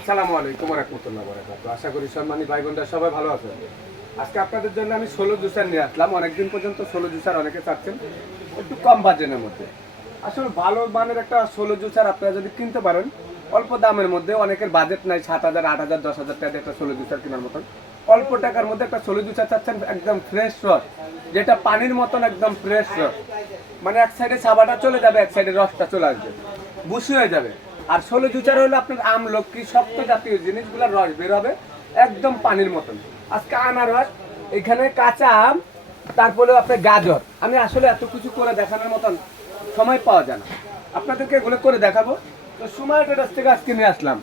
আসসালামু আলাইকুম রহমতুল্লাহ বরাকাত আশা করি সম্মানী ভাই বোনরা সবাই ভালো আছেন। আজকে আপনাদের জন্য আমি ষোলো জুসার নিয়ে আসলাম। অনেকদিন পর্যন্ত ষোলো জুসার অনেকে চাচ্ছেন, একটু কম বাজেটের মধ্যে। আসলে ভালো মানের একটা ষোলো জুসার আপনারা যদি কিনতে পারেন, অল্প দামের মধ্যে অনেকের বাজেট নাই, সাত হাজার, আট হাজার, দশ হাজার টাকা একটা ষোলো জুসার কেনার মতন। অল্প টাকার মধ্যে একটা ষোলো জুসার চাচ্ছেন, একদম ফ্রেশ রস, যেটা পানির মতন একদম ফ্রেশ রস। মানে এক সাইডে সাবাটা চলে যাবে, এক সাইডে রসটা চলে আসবে। বুসি হয়ে যাবে। আর ষোলো জুচার হলো আপনার আম, লক্ষ্মী শক্ত জাতীয় জিনিসগুলোর রস বের হবে একদম পানির মতন। আজকে আনারস, এখানে কাঁচা আম তারপরে আপনার গাজর। আমি আসলে এত কিছু করে দেখানোর মতন সময় পাওয়া যায় না। আপনাদেরকে এগুলো করে দেখাবো। তো সময় ট্রেডার্স থেকে আজকে নিয়ে আসলাম।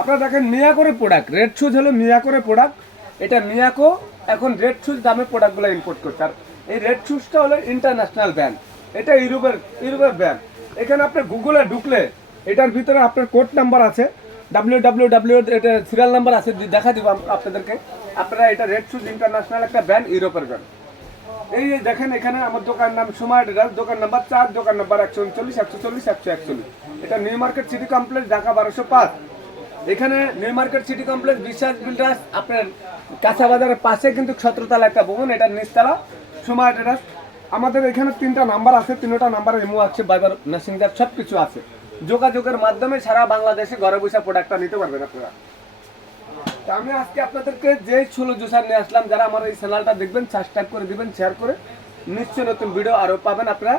আপনারা দেখেন মিয়াকোরে প্রোডাক্ট রেড শুজ হলো মিয়াকোরে প্রোডাক্ট এটা মিয়াকো, এখন রেড শুজ দামে প্রোডাক্টগুলো ইম্পোর্ট করছে। আর এই রেড শুজটা হলো ইন্টারন্যাশনাল ব্র্যান্ড এটা ইউরোপের ইউরোপের ব্র্যান্ড এখানে আপনি গুগলে ঢুকলে এটার ভিতরে আপনার কোড নাম্বার আছে। ডাব্লিউ ডাব্লিউ ডাব্লিউ এটা সিরিয়াল নাম্বার আছে দেখা দিব আপনাদেরকে। আপনারা এটা রেড শুজ ইন্টারন্যাশনাল একটা ব্র্যান্ড ইউরোপের ব্র্যান্ড এই যে দেখেন এখানে আমার দোকান নাম সুমার ডেরাস দোকান নাম্বার চার, দোকান নাম্বার একশো উনচল্লিশ একশো চল্লিশ একশো একচল্লিশ। এটা New Market City Complex Dhaka বারোশো পাঁচ। এখানে New Market City Complex Biswas builders, আপনার কাঁচা বাজারের পাশে কিন্তু সতেরোতলা একটা ভবন, এটা নিচতলা সুমার ডেরাস আমাদের এখানে তিনটা নাম্বার আছে, তিনটা নাম্বারে ইমো আছে বাইবার মেসেঞ্জার সব কিছু আছে। যোগাযোগের মাধ্যমে সারা বাংলাদেশে ঘরে বসে প্রোডাক্টটা নিতে পারবেন আপনারা। আমি আজকে আপনাদেরকে যে ষোলো জুসার নিয়ে আসলাম, যারা আমার এই চ্যানেলটা দেখবেন সাবস্ক্রাইব করে দিবেন শেয়ার করে নিশ্চয় নতুন ভিডিও আরও পাবেন আপনারা।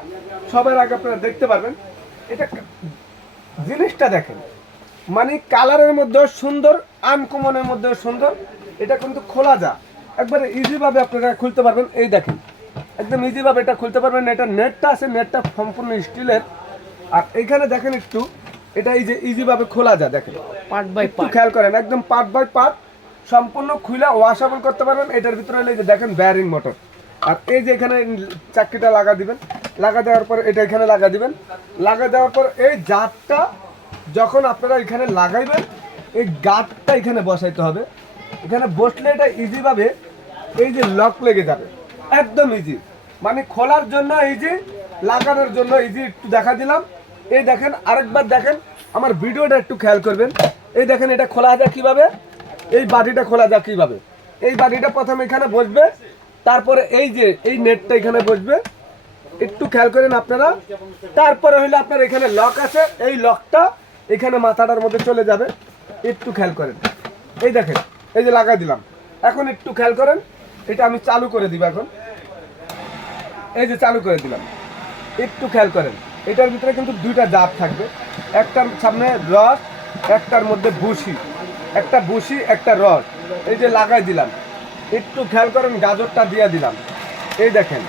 সবার আগে আপনারা দেখতে পারবেন, এটা জিনিসটা দেখেন। মানে কালারের মধ্যেও সুন্দর আনকমনের মধ্যেও সুন্দর, এটা কিন্তু খোলা যা। একবারে ইজিভাবে আপনারা খুলতে পারবেন। এই দেখেন, একদম ইজিভাবে এটা খুলতে পারবেন। এটা নেটটা আছে নেটটা সম্পূর্ণ স্টিলের আর এইখানে দেখেন একটু এটা এই যে ইজিভাবে খোলা যায় দেখেন। পার্ট বাই একটু খেয়াল করেন একদম পার্ট বাই পার্ট সম্পূর্ণ খুলে ওয়াশেবল করতে পারবেন। এটার ভিতরে হলো এই যে দেখেন ব্যারিং মোটর আর এই যে এখানে চাকরিটা লাগা দিবেন লাগা দেওয়ার পর এটা এখানে লাগা দিবেন। লাগা দেওয়ার পর এই জাতটা যখন আপনারা এখানে লাগাইবেন এই গাঁটটা এখানে বসাইতে হবে। এখানে বসলে এটা ইজিভাবে এই যে লক লেগে যাবে। একদম ইজি মানে খোলার জন্য ইজি লাগানোর জন্য ইজি একটু দেখা দিলাম। এই দেখেন, আরেকবার দেখেন, আমার ভিডিওটা একটু খেয়াল করবেন। এই দেখেন, এটা খোলা যায় কীভাবে? এই বাটিটা খোলা যায় কীভাবে? এই বাটিটা প্রথমে এখানে বসবে, তারপরে এই যে, এই নেটটা এখানে বসবে। একটু খেয়াল করেন আপনারা। তারপরে হইলে আপনার এখানে লক আছে, এই লকটা এখানে মাথাটার মধ্যে চলে যাবে। একটু খেয়াল করেন। এই দেখেন, এই যে লাগাই দিলাম। এখন একটু খেয়াল করেন, এটা আমি চালু করে দিব এখন। এই যে চালু করে দিলাম। একটু খেয়াল করেন। এটার ভিতরে কিন্তু দুইটা জাত থাকবে। একটার সামনে রস একটার মধ্যে বুসি একটা বুসি একটা রস এই যে লাগাই দিলাম। একটু খেয়াল করেন, গাজরটা দিয়ে দিলাম। এই দেখেন,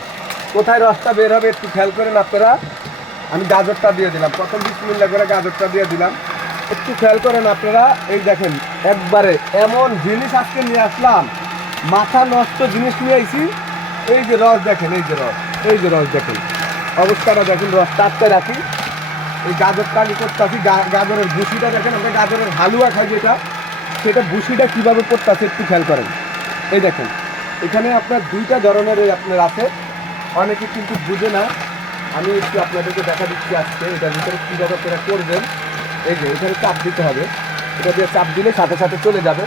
কোথায় রসটা বের হবে একটু খেয়াল করেন আপনারা। আমি গাজরটা দিয়ে দিলাম। প্রথম বিশ মিনিট করে গাজরটা দিয়ে দিলাম। একটু খেয়াল করেন আপনারা, এই দেখেন, একবারে এমন জিনিস আজকে নিয়ে আসলাম। মাথা নষ্ট জিনিস নিয়ে আইছি। এই যে রস দেখেন, এই যে রস, এই যে রস দেখেন। অবস্থাটা দেখেন রস রাখি। এই গাজরটা আমি করতেছি গাজরের ভুসিটা দেখেন আমরা গাজরের হালুয়া খাই যেটা। সেটা ভুসিটা কীভাবে করতেছে একটু খেয়াল করেন। এই দেখেন, এখানে আপনার দুইটা ধরনের আপনার আছে। অনেকে কিন্তু বুঝে না। আমি একটু আপনাদেরকে দেখা দিচ্ছি আজকে, এটার ভিতরে কীভাবে আপনারা করবেন। এই যে, এখানে চাপ দিতে হবে। এটা দিয়ে চাপ দিলে সাথে সাথে চলে যাবে।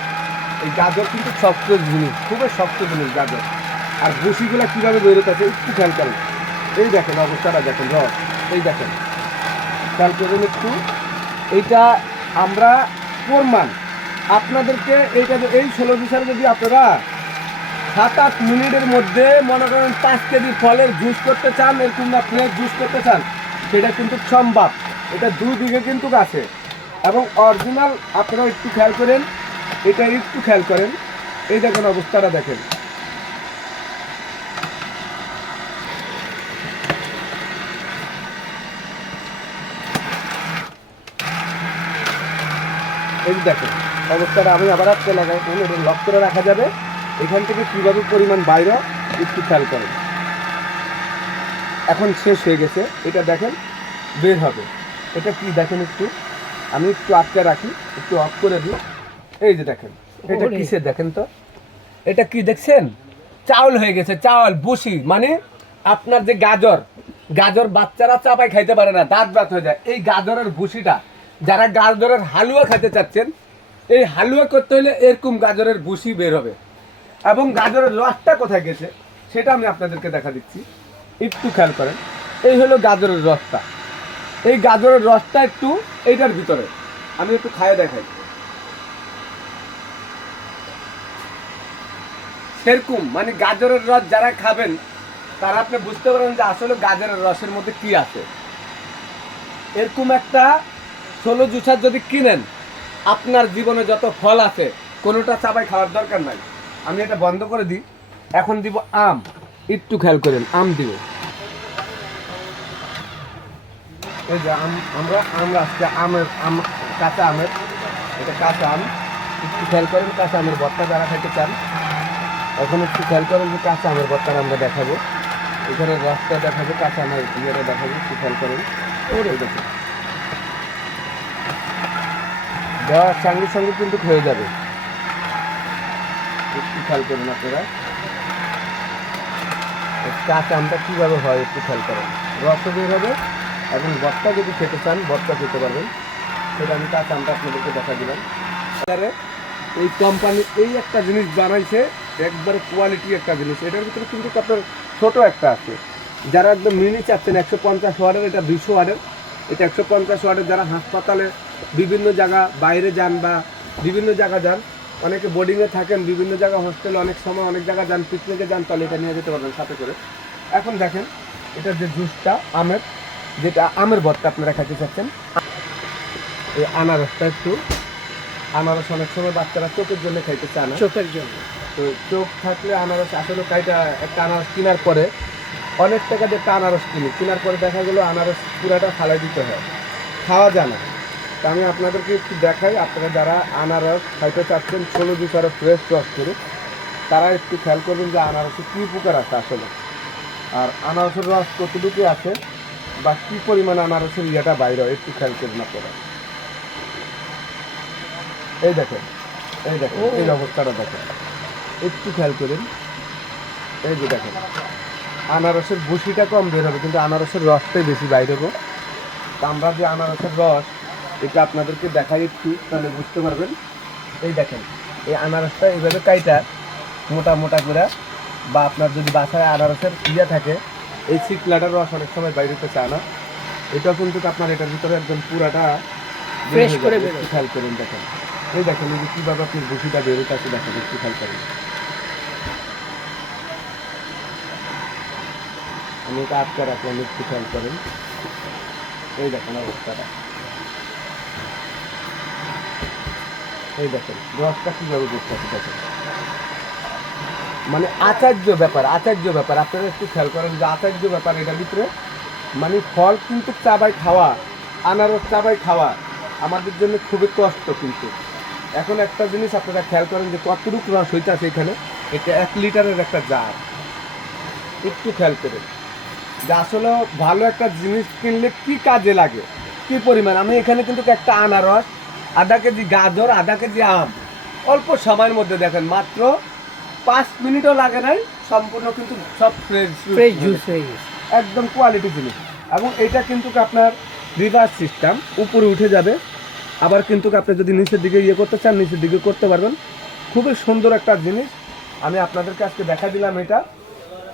এই গাজর কিন্তু শক্ত জিনিস খুবই শক্ত জিনিস গাজর। আর ভুসিগুলো কীভাবে বেরোতেছে একটু খেয়াল করেন। এই দেখেন অবস্থাটা দেখেন রস এই দেখেন। খেয়াল করবেন একটু, এইটা আমরা প্রমাণ। আপনাদেরকে এইটা এই ষোলো বিষয় যদি আপনারা সাত আট মিনিটের মধ্যে মনে করেন পাঁচ কেজি ফলের জুস করতে চান এরকম আপনি জুস করতে চান, সেটা কিন্তু সম্ভব। এটা দুই দিকে কিন্তু আছে। এবং অরিজিনাল আপনারা একটু খেয়াল করেন এটা একটু খেয়াল করেন। এই দেখেন অবস্থাটা দেখেন। এই যে দেখেন অবস্থাটা আমি আবার একটা লাগাই। এটা লক করে রাখা যাবে। এখান থেকে কীভাবে পরিমাণ বাইরে একটু খেয়াল করেন। এখন শেষ হয়ে গেছে। এটা দেখেন বের হবে। এটা কি দেখেন একটু? আমি একটু আটকে রাখি একটু অফ করে দিই। এই যে দেখেন এটা কিসে দেখেন তো? এটা কি দেখছেন? চাউল হয়ে গেছে চাউল বসি মানে আপনার যে গাজর গাজর বাচ্চারা চাপাই খাইতে পারে না দাঁত ব্রাত হয়ে যায়। এই গাজরের ভুসিটা যারা গাজরের হালুয়া খেতে চাচ্ছেন, এই হালুয়া করতে হলে এরকম গাজরের বুসি বের হবে। এবং গাজরের রসটা কোথায় গেছে, সেটা আমি আপনাদেরকে দেখা দিচ্ছি। একটু খেয়াল করেন, এই হলো গাজরের রসটা। এই গাজরের রসটা একটু এইটার ভিতরে। আমি একটু খাইয়ে দেখাই। সেরকম মানে গাজরের রস যারা খাবেন, তারা আপনি বুঝতে পারেন যে আসলে গাজরের রসের মধ্যে কি আছে। এরকম একটা ষোলো জুসার যদি কিনেন, আপনার জীবনে যত ফল আছে, কোনোটা চাবাই খাওয়ার দরকার নাই। আমি এটা বন্ধ করে দিই। এখন দিব আম। একটু খেয়াল করেন, আম দিব। এই যে আম, আমরা আমরা আজকে আমের, আম, কাঁচা আমের, এটা কাঁচা আম। একটু খেয়াল করেন, কাঁচা আমের বত্তা যারা খাইতে চান, এখন একটু খেয়াল করেন যে কাঁচা আমের বত্তার আমরা দেখাবো। এখানে রসটা দেখাবো, কাঁচা আমের ইয়েটা দেখাবো, একটু খেয়াল করেন। ওরে দেখুন। দেওয়ার সঙ্গে সঙ্গে কিন্তু হয়ে যাবে। একটু খেয়াল করুন আপনারা। কাঁচা আমটা কীভাবে হয় একটু খেয়াল করেন। রস বের হবে এবং বত্তা যদি খেতে চান বত্তা খেতে পারবেন। সেটা আমি কাঁচা আমটা আপনাদেরকে দেখা দিলাম। এই কোম্পানি এই একটা জিনিস বানাইছে, একবারে কোয়ালিটি একটা জিনিস। এটার ভিতরে কিন্তু আপনার ছোট একটা আছে। যারা একদম মিনি চাচ্ছেন, একশো পঞ্চাশ ওয়ার্ডের এটা দুইশো ওয়ার্ডের এটা একশো পঞ্চাশ ওয়ার্ডের যারা হাসপাতালে বিভিন্ন জায়গা বাইরে যান বা বিভিন্ন জায়গা যান অনেকে বোর্ডিংয়ে থাকেন বিভিন্ন জায়গা হোস্টেলে অনেক সময় অনেক জায়গা যান পিকনিকে যান তাহলে এটা নিয়ে যেতে পারবেন সাথে করে। এখন দেখেন এটা যে জুসটা আমের যেটা আমের ভর্তা আপনারা খাইতে চাচ্ছেন এই আনারসটা একটু আনারস অনেক সময় বাচ্চারা চোখের জন্য খাইতে চায় না। চোখের জন্য। তো চোখ থাকলে আনারস আসলে কাইটা একটা আনারস কেনার পরে অনেক টাকা দিয়ে একটা আনারস কিনি। কেনার পরে দেখা গেলো আনারস পুরাটা ফালাই দিতে হয়। খাওয়া যায় না। তা আমি আপনাদেরকে একটু দেখাই, আপনারা যারা আনারস খাইতে চাচ্ছেন, ষোলো জুস আরও ফ্রেশ রস করে তারা একটু খেয়াল করবেন যে আনারসে কী উপকার আছে আসলে। আর আনারসের রস কতটুকু আছে বা কী পরিমাণ আনারসের ইয়েটা বাইরে একটু খেয়াল করবেন আপনারা। এই দেখেন এই দেখেন, এই অবস্থাটা দেখেন। একটু খেয়াল করেন। এই যে দেখেন, আনারসের বসিটা কম বের হবে, কিন্তু আনারসের রসটাই বেশি বাইরে তা আমরা যে আনারসের রস এটা আপনাদেরকে দেখাই একটু তাহলে বুঝতে পারবেন। এই দেখেন এই আনারসটা এইভাবে কাইটা মোটা মোটা করে বা আপনার যদি বাসায় আনারসের ইয়ে থাকে এই শিকলাটার রস অনেক সময় বাইরে হতে চায় না। এটাও কিন্তু আপনার এটার ভিতরে একদম পুরাটা করে খেয়াল করুন দেখেন। এই দেখেন এই যে কীভাবে আপনি বসিটা বেরোতে আছে দেখেন একটু খেয়াল করেন। আমি এটা আটকে রাখলাম একটু খেয়াল করেন। এই দেখেন অবস্থাটা। এই দেখেন রসটা কীভাবে করতে আছে দেখেন। মানে আচার্য ব্যাপার আচার্য ব্যাপার, আপনারা একটু খেয়াল করেন যে আচার্য ব্যাপার এটার ভিতরে মানে ফল কিন্তু চাবাই খাওয়া, আনারস চাবাই খাওয়া, আমাদের জন্য খুবই কষ্ট কিন্তু। এখন একটা জিনিস আপনারা খেয়াল করেন যে কতটুকু রস হইতেছে এখানে, এটা এক লিটারের একটা জার। একটু খেয়াল করেন। যে আসলে ভালো একটা জিনিস কিনলে কি কাজে লাগে? কি পরিমাণ? আমি এখানে কিন্তু একটা আনারস আধা কেজি গাজর আধা কেজি আম। অল্প সময়ের মধ্যে দেখেন মাত্র পাঁচ মিনিটও লাগে নাই সম্পূর্ণ কিন্তু সব ফ্রেশ ফ্রেশ জুস হয়ে গেছে। একদম কোয়ালিটি জিনিস। এবং এটা কিন্তু আপনার রিভার্স সিস্টেম উপরে উঠে যাবে। আবার কিন্তু আপনি যদি নিচের দিকে ইয়ে করতে চান নিচের দিকে করতে পারবেন। খুবই সুন্দর একটা জিনিস। আমি আপনাদেরকে আজকে দেখা দিলাম এটা।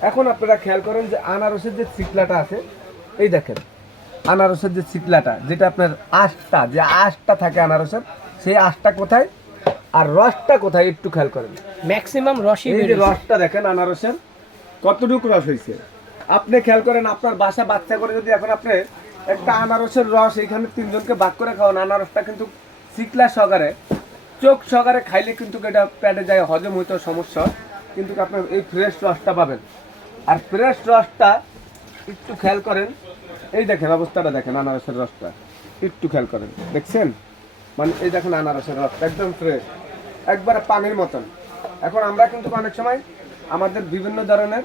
এখন আপনারা খেয়াল করেন যে আনারসের যে চিকলাটা আছে এই দেখেন। আনারসের যে চিকলাটা যেটা আপনার আঁশটা যে আঁশটা থাকে আনারসের সেই আঁশটা কোথায়? আর রসটা কোথায় একটু খেয়াল করেন। ম্যাক্সিমাম রসই এই যে রসটা দেখেন আনারসের কতটুকু রস হয়েছে। আপনি খেয়াল করেন আপনার বাসা বাচ্চা করে যদি এখন আপনি একটা আনারসের রস এখানে তিনজনকে ভাগ করে খাওয়ান আনারসটা কিন্তু শিকলা সহকারে চোখ সহকারে খাইলে কিন্তু এটা পেটে যায় হজম হইতে সমস্যা। কিন্তু আপনি এই ফ্রেশ রসটা পাবেন। আর ফ্রেশ রসটা একটু খেয়াল করেন এই দেখেন, অবস্থাটা দেখেন, আনারসের রসটা। একটু খেয়াল করেন, দেখছেন? মানে এই দেখেন আনারসের রসটা, একদম ফ্রেশ একবারে পানির মতন। এখন আমরা কিন্তু অনেক সময় আমাদের বিভিন্ন ধরনের,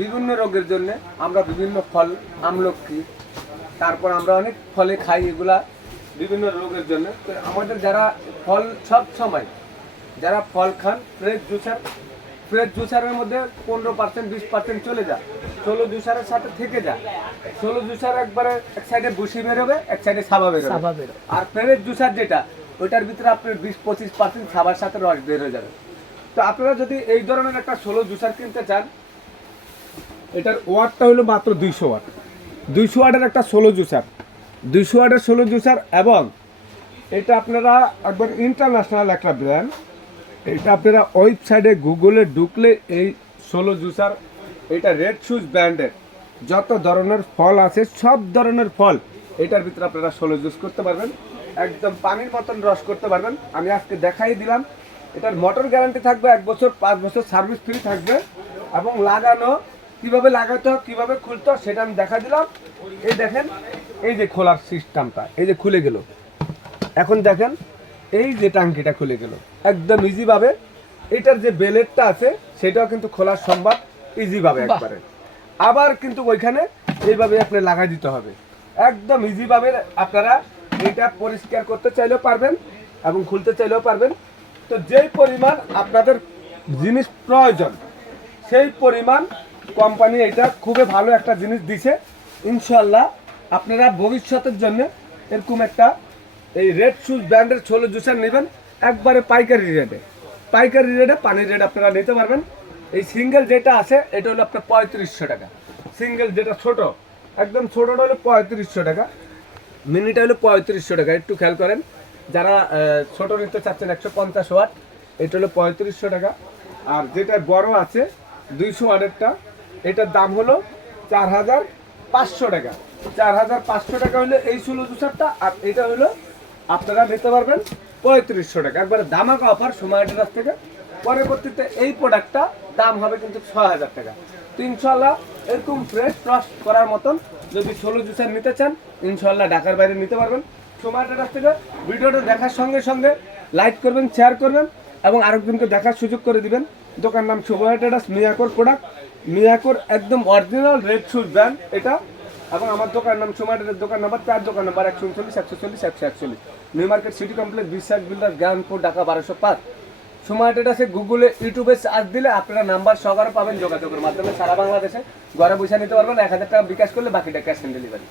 বিভিন্ন রোগের জন্য আমরা বিভিন্ন ফল, আমলকি, তারপর আমরা অনেক ফলে খাই এগুলা বিভিন্ন রোগের জন্য। আমাদের যারা ফল, সব সময় যারা ফল খান ফ্রেশ জুসার ফ্রেশ জুসারের মধ্যে পনেরো পার্সেন্ট বিশ পার্সেন্ট চলে যা ষোলো জুসারের সাথে থেকে যা ষোলো জুসার একবারে এক সাইডে বুসি বেরোবে এক সাইডে সাবা বেরোবে। আর ফ্রেশ জুসার যেটা ওইটার ভিতরে আপনার বিশ পঁচিশ পার্সেন্ট সাবার সাথে রস বের হয়ে যাবে। তো আপনারা যদি এই ধরনের একটা ষোলো জুসার কিনতে চান এটার ওয়াটটা হলো মাত্র দুইশো ওয়াট। দুইশো ওয়াটের একটা ষোলো জুসার দুইশো ওয়াটের ষোলো জুসার এবং এটা আপনারা একবার ইন্টারন্যাশনাল একটা ব্র্যান্ড এটা আপনারা ওয়েবসাইটে গুগলে ঢুকলে এই ষোলো জুসার এটা রেড শুজ ব্র্যান্ডের যত ধরনের ফল আছে, সব ধরনের ফল এটার ভিতরে আপনারা ষোলো জুস করতে পারবেন। একদম পানির মতন রস করতে পারবেন। আমি আজকে দেখাই দিলাম। এটার মোটর গ্যারান্টি থাকবে এক বছর, পাঁচ বছর সার্ভিস ফ্রি থাকবে এবং লাগানো, কীভাবে লাগাতে হয়, কীভাবে খুলতে হয় সেটা আমি দেখা দিলাম। এই দেখেন, এই যে খোলার সিস্টেমটা এই যে খুলে গেল। এখন দেখেন, এই যে টাঙ্কিটা খুলে গেল। একদম ইজিভাবে এটার যে বেলেটটা আছে সেটাও কিন্তু খোলার সম্ভব ইজিভাবে। একবারে। আবার কিন্তু ওইখানে এইভাবে আপনি লাগাই দিতে হবে। একদম ইজিভাবে আপনারা এটা পরিষ্কার করতে চাইলেও পারবেন এবং খুলতে চাইলেও পারবেন। তো যেই পরিমাণ আপনাদের জিনিস প্রয়োজন সেই পরিমাণ কোম্পানি এটা খুবই ভালো একটা জিনিস দিছে। ইনশাল্লাহ আপনারা ভবিষ্যতের জন্য এরকম একটা এই রেড শুজ ব্র্যান্ডের ছোলো জুসার নেবেন। একবারে পাইকারি রেটে পাইকারি রেটে পানির রেট আপনারা নিতে পারবেন। এই সিঙ্গেল যেটা আছে, এটা হলো আপনার পঁয়ত্রিশশো টাকা। সিঙ্গেল যেটা ছোট, একদম ছোটটা হলো পঁয়ত্রিশশো টাকা। মিনিটা হলো পঁয়ত্রিশশো টাকা, একটু খেয়াল করেন। যারা ছোট নিতে চাচ্ছেন একশো পঞ্চাশ ওয়াট, এটা হলো পঁয়ত্রিশশো টাকা। আর যেটা বড় আছে, দুইশো ওয়াটেরটা, এটার দাম হলো চার হাজার পাঁচশো টাকা। চার হাজার পাঁচশো টাকা হলো এই ষোলো জুসারটা, আর এটা হলো আপনারা নিতে পারবেন পঁয়ত্রিশশো টাকা। একবারে দামাকা অফার সময় কাছ থেকে। পরবর্তীতে এই প্রোডাক্টটা দাম হবে কিন্তু ছ হাজার টাকা। তো ইনশাল্লাহ এরকম ফ্রেশ রস করার মতন যদি ষোলো জুসার নিতে চান ইনশাল্লাহ ঢাকার বাইরে নিতে পারবেন। সময় কাছ থেকে ভিডিওটা দেখার সঙ্গে সঙ্গে লাইক করবেন শেয়ার করবেন এবং আরেকজনকে দেখার সুযোগ করে দিবেন। দোকান নাম ট্রেডার্স মিয়াকোর প্রোডাক্ট মিয়াকোর একদম অরিজিনাল রেড শুজ ব্র্যান্ড এটা এবং আমার দোকান নাম সুমাটের দোকান নাম্বার চার দোকান নাম্বার একশো উনচল্লিশ একশো চল্লিশ একশো একচল্লিশ। New Market City Complex Biswas builder Gyanpur Dhaka বারোশো পাঁচ। সুমার্টেড আছে গুগলে ইউটিউবে সার্চ দিলে আপনারা নাম্বার সহকারে পাবেন যোগাযোগের মাধ্যমে। সারা বাংলাদেশে ঘরে বসে নিতে পারবেন। এক হাজার টাকা বিকাশ করলে বাকিটা ক্যাশ অন ডেলিভারি